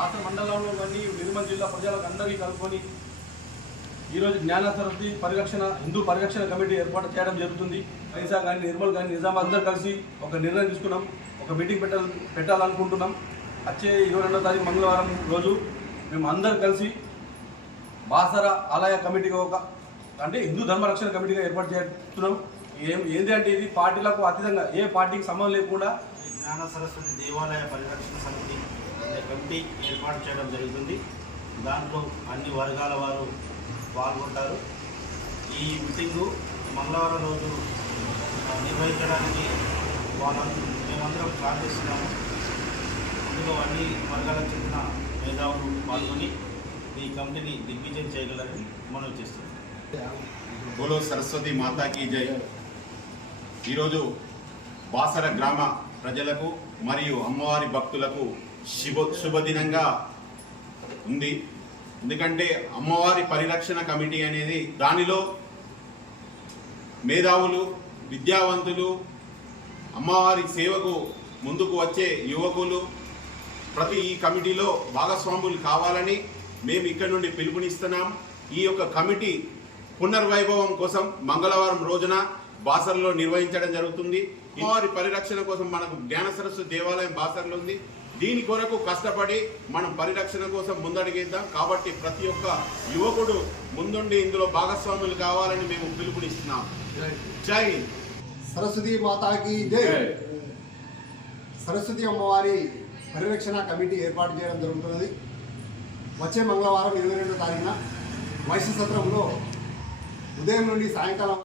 పాత మండలంలోని నిర్మల్ జిల్లా ప్రజలకు అందరికీ కలుపుకొని ఈరోజు జ్ఞాన సరస్వతి పరిరక్షణ హిందూ పరిరక్షణ కమిటీ ఏర్పాటు చేయడం జరుగుతుంది. ఐసా కానీ నిర్మల్ కానీ నిజామాబాద్ అందరూ కలిసి ఒక నిర్ణయం తీసుకున్నాం. ఒక మీటింగ్ పెట్టాలి పెట్టాలనుకుంటున్నాం. వచ్చే ఇరవై రెండో తారీఖు మంగళవారం రోజు మేము అందరు కలిసి బాసర ఆలయ కమిటీగా ఒక అంటే హిందూ ధర్మరక్షణ కమిటీగా ఏర్పాటు చేస్తున్నాం. ఏం ఏంటి అంటే ఇది పార్టీలకు అతీతంగా ఏ పార్టీకి సంబంధం లేకుండా జ్ఞాన సరస్వతి దేవాలయ పరిరక్షణ సమితి కమిటీ ఏర్పాటు చేయడం జరుగుతుంది. దాంట్లో అన్ని వర్గాల వారు పాల్గొంటారు. ఈ మీటింగు మంగళవారం రోజు నిర్వహించడానికి వాళ్ళ మేమందరం ప్లాన్ చేస్తున్నాము. ఇందులో అన్ని వర్గాలకు చెందిన మేధావులు పాల్గొని ఈ కమిటీని దిగ్విజయం చేయగలరని మనం చేస్తున్నాం. బోలో సరస్వతి మాతాకి జయ ఈరోజు బాసర గ్రామ ప్రజలకు మరియు అమ్మవారి భక్తులకు శుభ శుభదినంగా ఉంది. ఎందుకంటే అమ్మవారి పరిరక్షణ కమిటీ అనేది దానిలో మేధావులు విద్యావంతులు అమ్మవారి సేవకు ముందుకు వచ్చే యువకులు ప్రతి ఈ కమిటీలో భాగస్వాములు కావాలని మేము ఇక్కడ నుండి పిలుపునిస్తున్నాం. ఈ యొక్క కమిటీ పునర్వైభవం కోసం మంగళవారం రోజున బాసర్లో నిర్వహించడం జరుగుతుంది. అమ్మవారి పరిరక్షణ కోసం మనకు జ్ఞాన సరస్సు దేవాలయం బాసర్లో ఉంది. దీని కొరకు కష్టపడి మనం పరిరక్షణ కోసం ముందడిగేద్దాం. కాబట్టి ప్రతి ఒక్క యువకుడు ముందుండి ఇందులో భాగస్వాములు కావాలని మేము పిలుపునిస్తున్నాం. జై సరస్వతి మాతాకి జై. సరస్వతి అమ్మవారి పరిరక్షణ కమిటీ ఏర్పాటు చేయడం జరుగుతున్నది. వచ్చే మంగళవారం ఇరవై రెండో తారీఖున వైశ్య సత్రంలో ఉదయం నుండి సాయంకాలం